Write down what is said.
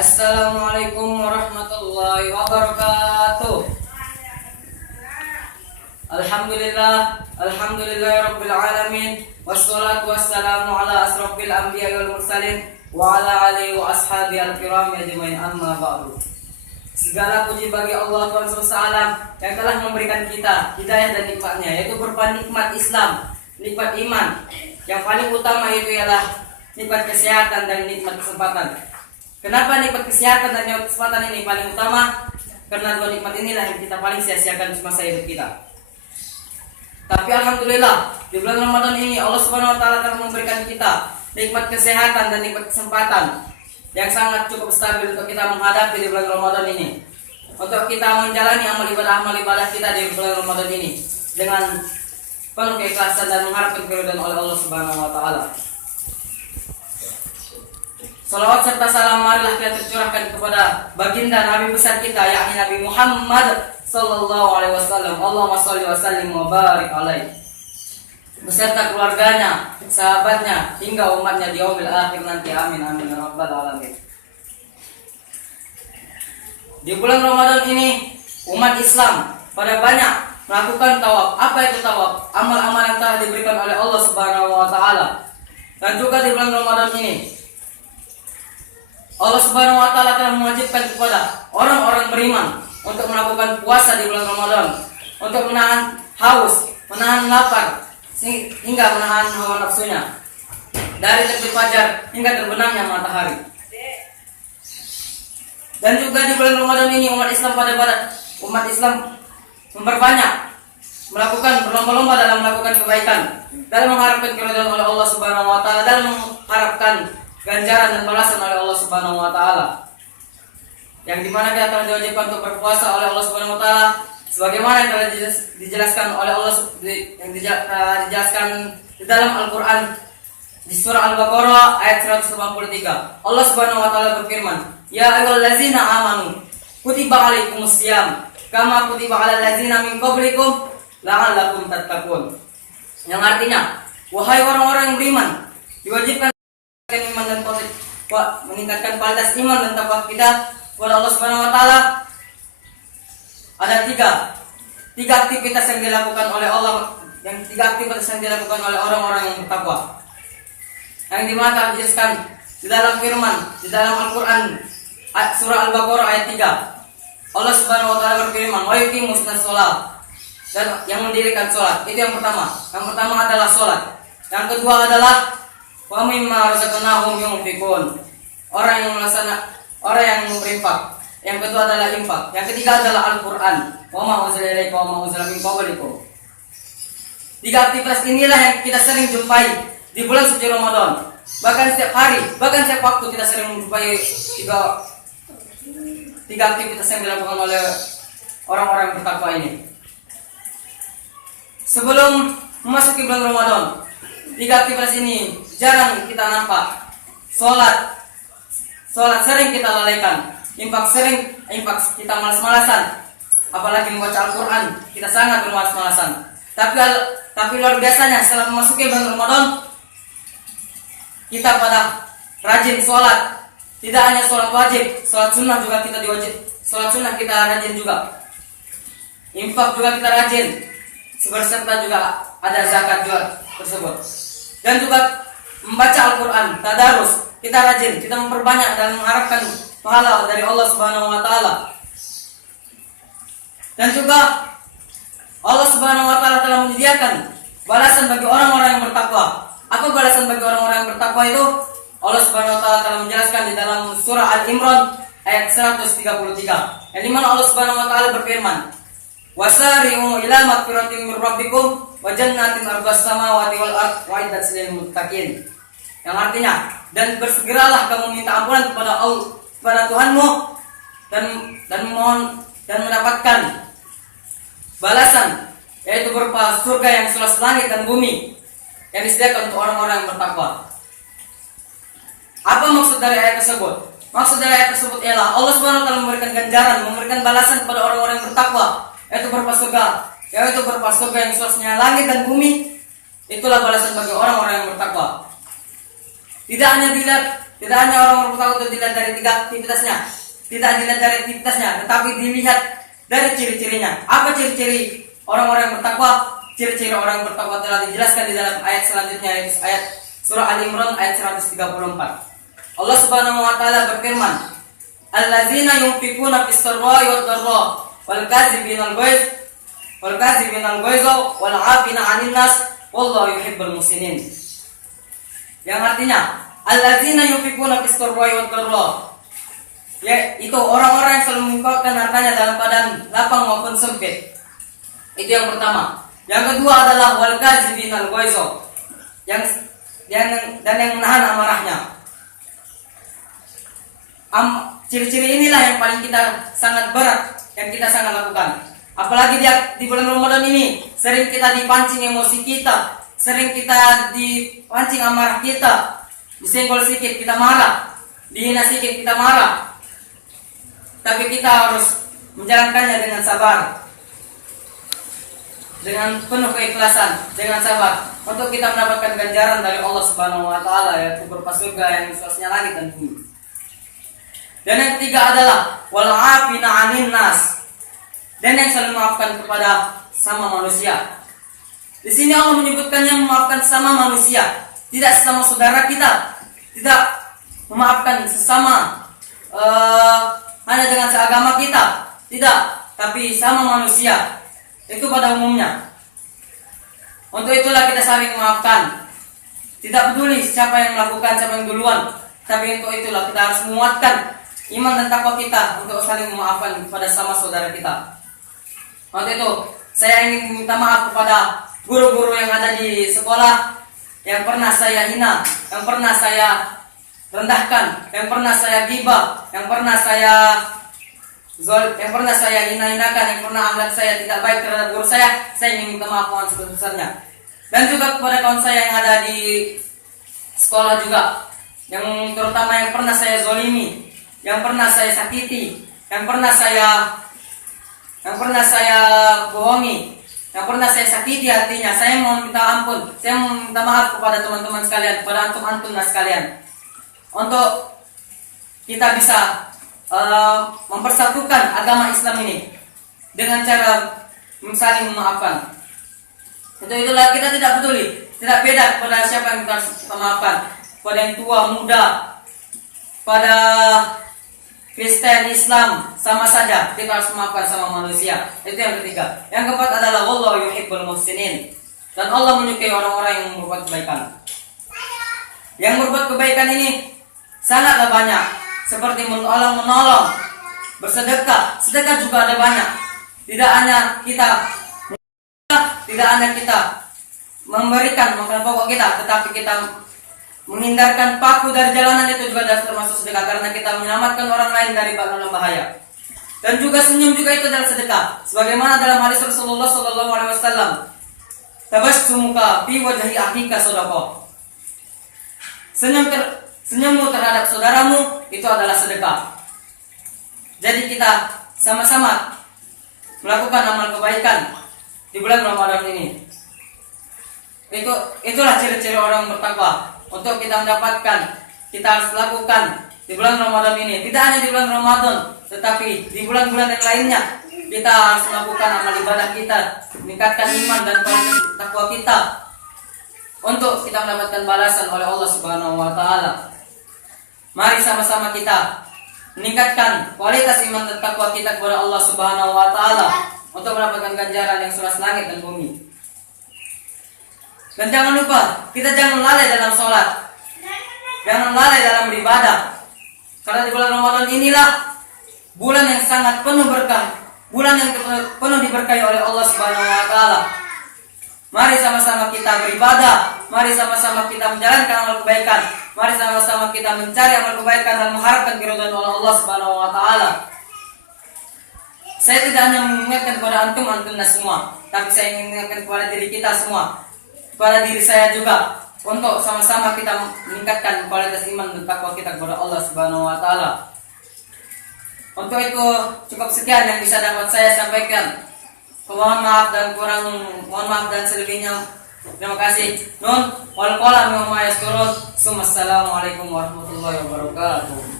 Assalamualaikum warahmatullahi wabarakatuh. Alhamdulillah rabbil alamin. Wassalatu wassalamu ala asrofil anbiya wal mursalin wa ala alihi wa ashabi al-kiram ajmain, amma ba'du. Segala puji bagi Allah Tuhan SWT yang telah memberikan kita hidayah dan nikmatnya, yaitu berupa nikmat Islam, nikmat iman. Yang paling utama itu ialah nikmat kesehatan dan nikmat kesempatan. Kenapa nikmat kesehatan dan nikmat kesempatan ini paling utama? Karena dua nikmat inilah yang kita paling sia-siakan semasa hidup kita. Tapi alhamdulillah, di bulan Ramadan ini Allah Subhanahu wa taala telah memberikan kita nikmat kesehatan dan nikmat kesempatan yang sangat cukup stabil untuk kita menghadapi di bulan Ramadan ini. Untuk kita menjalani amal ibadah kita di bulan Ramadan ini dengan penuh keikhlasan dan mengharapkan keridhaan oleh Allah Subhanahu wa taala. Salawat serta salam marilah kita tercurahkan kepada baginda Nabi besar kita, yakni Nabi Muhammad sallallahu alaihi wasallam. Allahumma shalli wa sallim wa barik alaihi, beserta keluarganya, sahabatnya, hingga umatnya di yaumil akhir nanti. Amin amin ya rabbal alamin. Di bulan Ramadan ini umat Islam pada banyak melakukan tawaf. Apa itu tawaf? Amal-amal yang telah diberikan oleh Allah Subhanahu wa taala. Dan juga di bulan Ramadan ini Allah Subhanahu wa taala telah mewajibkan kepada orang-orang beriman untuk melakukan puasa di bulan Ramadan, untuk menahan haus, menahan lapar, hingga menahan hawa nafsunya dari terbit fajar hingga terbenamnya matahari. Dan juga di bulan Ramadan ini umat Islam memperbanyak melakukan berlomba-lomba dalam melakukan kebaikan, dalam mengharapkan keridhaan oleh Allah Subhanahu wa taala, dalam mengharapkan ganjaran dan balasan oleh Allah Subhanahu wa taala. Yang dimana kita telah diwajibkan untuk berpuasa oleh Allah Subhanahu wa taala sebagaimana yang telah dijelaskan oleh Allah, yang dijelaskan di dalam Al-Qur'an di surah Al-Baqarah ayat 183. Allah Subhanahu wa taala berfirman, "Ya ayyuhallazina amanu kutiba alaikumusiyam kama kutiba alal ladzina min qablikum la'allakum tattaqun." Yang artinya, wahai orang-orang yang beriman, diwajibkan iman dan meningkatkan kualitas iman dan takwa kita kepada Allah Subhanahu wa taala. Ada tiga aktivitas yang dilakukan oleh Allah, oleh orang-orang yang bertakwa. Yang dimana dijelaskan di dalam firman, di dalam Al-Qur'an surah Al-Baqarah ayat 3. Allah Subhanahu wa taala berfirman, "Wa yuqimus shalah," dan yang mendirikan salat. Itu yang pertama. Yang pertama adalah salat. Yang kedua adalah wa mimma razaqnahum yunfiqun, orang yang berinfak. Yang kedua adalah infak. Yang ketiga adalah Al-Qur'an, wa ma unzila ilaika wa ma unzila min qablikum. Tiga aktivitas inilah yang kita sering jumpai di bulan suci Ramadan. Bahkan setiap hari, bahkan setiap waktu kita sering menjumpai tiga aktivitas yang dilakukan oleh orang-orang bertakwa ini. Sebelum memasuki bulan Ramadan, tiga aktivitas ini jarang kita nampak. Sholat sering kita lalaikan. Infak kita malas-malasan. Apalagi membaca Al-Quran, kita sangat bermalas-malasan. Tapi luar biasanya setelah memasuki bulan Ramadan, kita pada rajin sholat. Tidak hanya sholat wajib, sholat sunnah juga kita diwajib. Sholat sunnah kita rajin juga. Infak juga kita rajin. Serta juga ada zakat juga tersebut. Dan juga membaca Al-Quran, tadarus, kita rajin, kita memperbanyak dan mengharapkan pahala dari Allah Subhanahu wa taala. Dan juga Allah Subhanahu wa taala telah menyediakan balasan bagi orang-orang yang bertakwa. Apa balasan bagi orang-orang yang bertakwa itu? Allah Subhanahu wa taala telah menjelaskan di dalam surah Al-Imran ayat 133. Yang dimana Allah Subhanahu wa taala berfirman, "Wasari'u ila magfiratin min rabbikum wa jannatin ardhas samawati wal ardh wa'iddat lil muttaqin." Yang artinya, dan bersegeralah kamu minta ampunan kepada Allah, kepada Tuhanmu, dan mohon dan mendapatkan balasan, yaitu berupa surga yang seluas langit dan bumi yang disediakan untuk orang-orang yang bertakwa. Apa maksud dari ayat tersebut? Maksud dari ayat tersebut ialah Allah Subhanahu wa taala memberikan ganjaran, memberikan balasan kepada orang-orang yang bertakwa, yaitu berupa surga yang seluasnya langit dan bumi. Itulah balasan bagi orang-orang yang bertakwa. Tidak hanya dilihat Tidak hanya orang bertakwa itu dilihat dari 3 aktivitasnya, tidak dilihat dari aktivitasnya, tetapi dilihat dari ciri-cirinya. Apa ciri-ciri orang-orang yang bertakwa? Ciri-ciri orang yang bertakwa telah dijelaskan di dalam ayat selanjutnya, yaitu ayat surah Al-Imran ayat 134. Allah Subhanahu wa taala berfirman, "Allazina yunfiquna fis-sarra'i wad-dharra wal kazibina al-ghaiza wal 'afina 'anil nas wallahu yuhibbul muhsinin." Yang artinya, allazina yunfiquna fis-sarra'i wad-dharra, yaitu orang-orang yang selalu menginfakkan hartanya dalam keadaan lapang maupun sempit. Itu yang pertama. Yang kedua adalah wal kazibina al-ghaiza, yang menahan amarahnya. Ciri-ciri inilah yang paling kita sangat berat, yang kita sangat lakukan. Apalagi di bulan Ramadan ini, sering kita dipancing emosi kita, sering kita dipancing amarah kita, disenggol sedikit kita marah, dihina sedikit kita marah. Tapi kita harus menjalankannya dengan sabar, dengan penuh keikhlasan, dengan sabar, untuk kita mendapatkan ganjaran dari Allah Subhanahu wa taala, yaitu berupa surga yang luasnya langit dan bumi. Dan yang ketiga adalah wal 'afina 'anil nas, dan yang selalu memaafkan kepada sama manusia. Di sini Allah menyebutkannya memaafkan sama manusia, tidak sesama saudara kita, tidak memaafkan sesama hanya dengan seagama kita, tidak, tapi sama manusia. Itu pada umumnya. Untuk itulah kita saling memaafkan. Tidak peduli siapa yang melakukan, siapa yang duluan, tapi untuk itulah kita harus menguatkan iman dan takwa kita untuk saling memaafkan kepada sama saudara kita. Untuk itu, saya ingin minta maaf kepada guru-guru yang ada di sekolah yang pernah saya hina, yang pernah saya rendahkan, yang pernah saya ghibah, yang pernah saya hina-hinakan, yang pernah akhlak saya tidak baik terhadap guru saya ingin minta maaf mohon sebesar-besarnya. Dan juga kepada kawan saya yang ada di sekolah juga, yang terutama yang pernah saya zolimi, yang pernah saya sakiti, yang pernah saya bohongi, yang pernah saya sakiti hatinya. Saya mohon minta ampun, saya mohon minta maaf kepada teman-teman sekalian, kepada antum-antum sekalian, untuk kita bisa mempersatukan agama Islam ini dengan cara saling memaafkan. Untuk itulah kita tidak peduli, tidak beda kepada siapa yang kita harus maafkan, pada yang tua, muda, pada Kristen, Islam, sama saja kita harus memaafkan sama manusia. Itu yang ketiga. Yang keempat adalah wallahu yuhibbul muhsinin, dan Allah menyukai orang-orang yang berbuat kebaikan. Yang berbuat kebaikan ini sangatlah banyak, seperti menolong, bersedekah. Sedekah juga ada banyak. Tidak hanya kita memberikan makanan pokok kita, tetapi kita menghindarkan paku dari jalanan, itu juga termasuk sedekah, karena kita menyelamatkan orang lain dari bahaya. Dan juga senyum juga itu adalah sedekah, sebagaimana dalam hadis Rasulullah SAW, tabassumuka fi wajhi akhika shadaqah. Senyummu terhadap saudaramu itu adalah sedekah. Jadi kita sama-sama melakukan amal kebaikan di bulan Ramadan ini. Itulah ciri-ciri orang bertakwa. Untuk kita mendapatkan, kita harus lakukan di bulan Ramadan ini. Tidak hanya di bulan Ramadan, tetapi di bulan-bulan yang lainnya kita harus melakukan amal ibadah kita, meningkatkan iman dan takwa kita, untuk kita mendapatkan balasan oleh Allah Subhanahu wa taala. Mari sama-sama kita meningkatkan kualitas iman dan takwa kita kepada Allah Subhanahu wa taala untuk mendapatkan ganjaran yang seluas langit dan bumi. Dan jangan lupa, kita jangan lalai dalam sholat, jangan lalai dalam beribadah, karena di bulan Ramadan inilah bulan yang sangat penuh berkah, bulan yang penuh diberkahi oleh Allah Subhanahu wa taala. Mari sama-sama kita beribadah, mari sama-sama kita menjalankan amal kebaikan, mari sama-sama kita mencari amal kebaikan dan mengharapkan keridhaan oleh Allah Subhanahu wa taala. Saya tidak hanya mengingatkan kepada antum semua, tapi saya ingin mengingatkan kepada diri kita semua, kepada diri saya juga, untuk sama-sama kita meningkatkan kualitas iman dan takwa kita kepada Allah Subhanahu wa taala. Untuk itu cukup sekian yang bisa dapat saya sampaikan. Mohon maaf dan selebihnya Terima kasih. Nun wal qalam wa ma yasturun. Assalamualaikum warahmatullahi wabarakatuh.